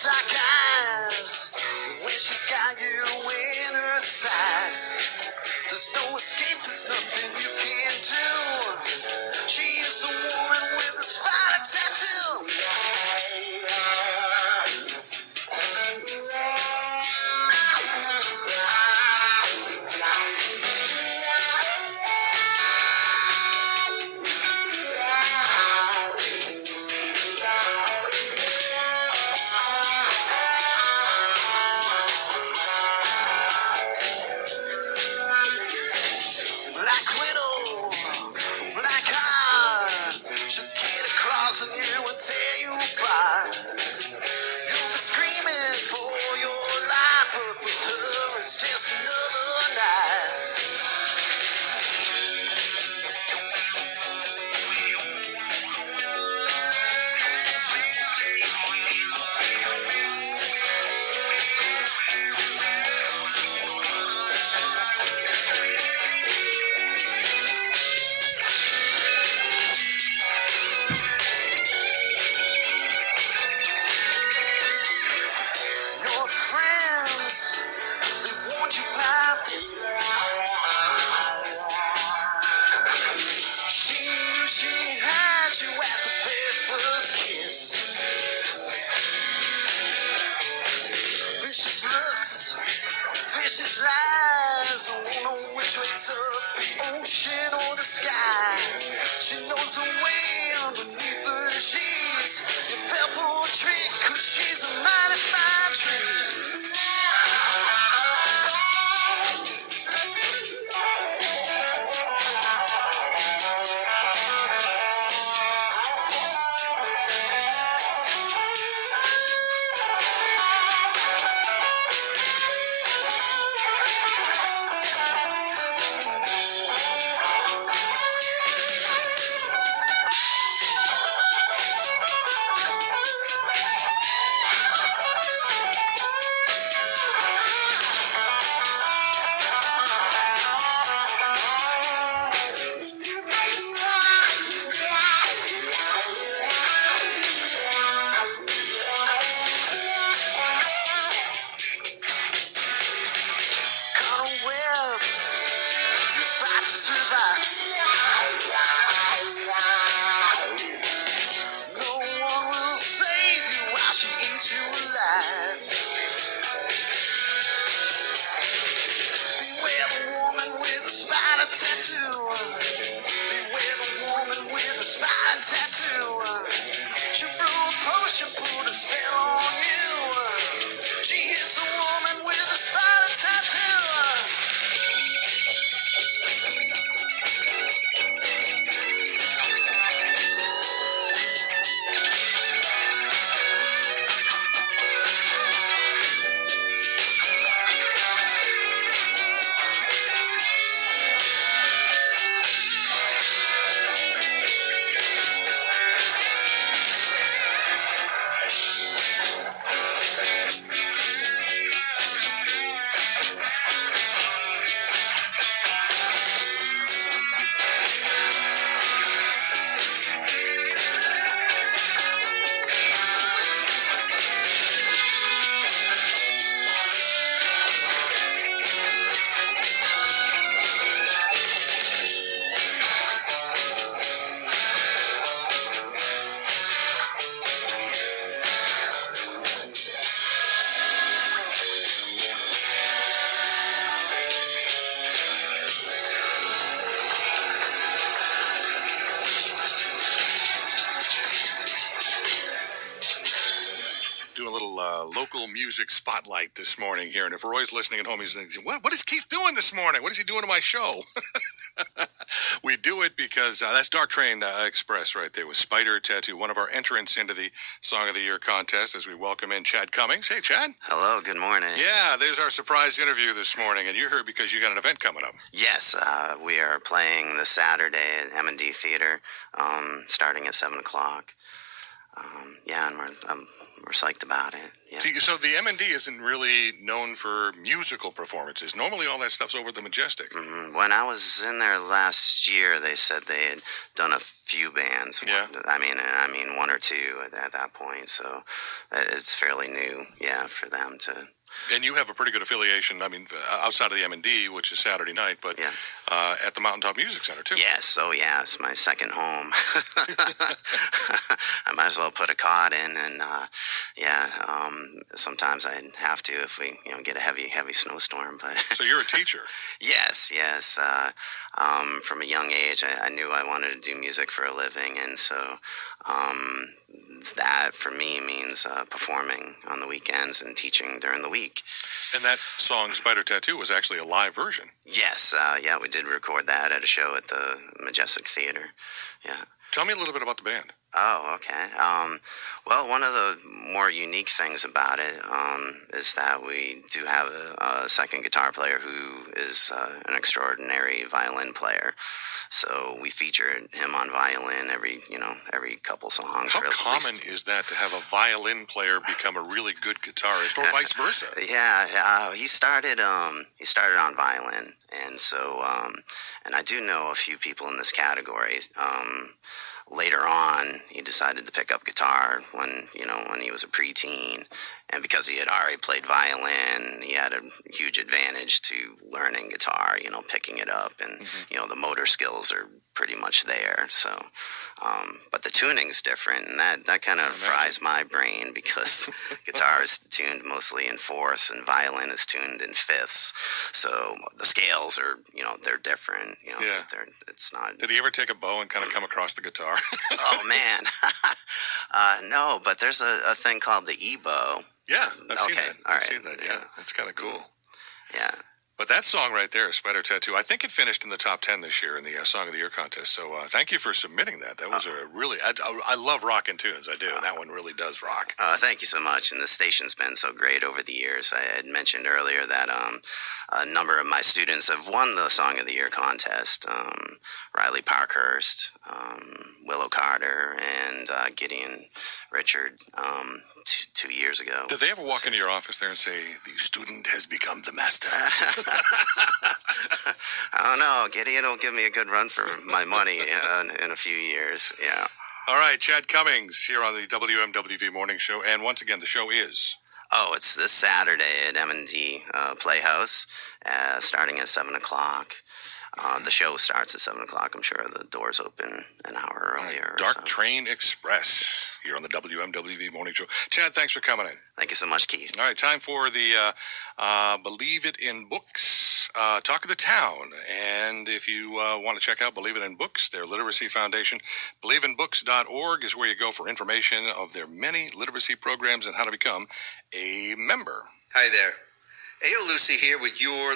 Just like eyes, when she's got you in her sights. There's no escape, there's nothing you can do. She is the woman with the spider tattoo. Black widow, black heart. She'll get across on you and tear you apart. You'll be screaming for your life, but for her it's just another night. Your friends, they warned you about this. She knew she had you at the very first kiss. Vicious looks, vicious lies. I won't know which way's up, the ocean or the sky. She knows the way underneath the sheets. You fell for a trick, 'cause she's a mighty fine trick. Caught a web, you fight to survive. No one will save you while she eats you alive. Beware the woman with the spider tattoo. Beware the woman with the spider tattoo. She brew a potion, put a spell on you. She is the woman with the spider tattoo. Do a little local music spotlight this morning here. And if Roy's listening at home, he's thinking, what is Keith doing this morning? What is he doing to my show? We do it because that's Dark Train Express right there with Spider Tattoo, one of our entrants into the Song of the Year contest as we welcome in Chad Cummings. Hey, Chad. Hello, good morning. Yeah, there's our surprise interview this morning, and you're here because you got an event coming up. Yes, we are playing this Saturday at M&D Theater, starting at 7 o'clock. Yeah, and we're psyched about it. Yeah. See, so the M&D isn't really known for musical performances. Normally, all that stuff's over at the Majestic. When I was in there last year, they said they had done a few bands. Yeah. I mean, one or two at that point. So it's fairly new, yeah, for them to. And you have a pretty good affiliation, I mean, outside of the M&D, which is Saturday night, but Yeah. At the Mountaintop Music Center, too. Yes, oh yeah, it's my second home. I might as well put a cot in, and sometimes I have to if we get a heavy snowstorm. But So you're a teacher. yes, from a young age, I knew I wanted to do music for a living, and so that for me means performing on the weekends and teaching during the week. And that song, Spider Tattoo, was actually a live version. Yes, we did record that at a show at the Majestic Theater. Yeah. Tell me a little bit about the band. Oh, okay. Well, one of the more unique things about it is that we do have a second guitar player who is an extraordinary violin player. So we featured him on violin every couple songs. How common is that to have a violin player become a really good guitarist, or vice versa? Yeah, he started on violin, and so and I do know a few people in this category. Later on, he decided to pick up guitar when he was a preteen, and because he had already played violin, he had a huge advantage to learning guitar. Picking it up, and the motor skills are pretty much there. So, but the tuning's different, and that kind of fries my brain because guitar is tuned mostly in fourths, and violin is tuned in fifths. So the scales are, they're different. Yeah. It's not. Did he ever take a bow and kind of come across the guitar? Oh man, no. But there's a thing called the E-bow. Yeah, I've seen Okay, that. all I've right. seen that. Yeah, it's kind of cool. Yeah. But that song right there, Spider Tattoo, I think it finished in the top 10 this year in the Song of the Year contest. So thank you for submitting that. That was a really, I love rockin' tunes. I do. And that one really does rock. Thank you so much. And the station's been so great over the years. I had mentioned earlier that a number of my students have won the Song of the Year contest. Riley Parkhurst, Willow Carter, and Gideon Richard 2 years ago. Did they ever walk into your office there and say, the student has become the master? I don't know. Gideon will give me a good run for my money in a few years. Yeah. All right, Chad Cummings here on the WMWV Morning Show. And once again, the show is... Oh, it's this Saturday at M&D Playhouse, starting at 7 o'clock. The show starts at 7 o'clock. I'm sure the doors open an hour earlier. Dark Train Express here on the WMWV Morning Show. Chad, thanks for coming in. Thank you so much, Keith. All right, time for the Believe It in Books Talk of the Town. And if you want to check out Believe It in Books, their literacy foundation, believeinbooks.org is where you go for information of their many literacy programs and how to become a member. Hi there. Ayo Lucy here with your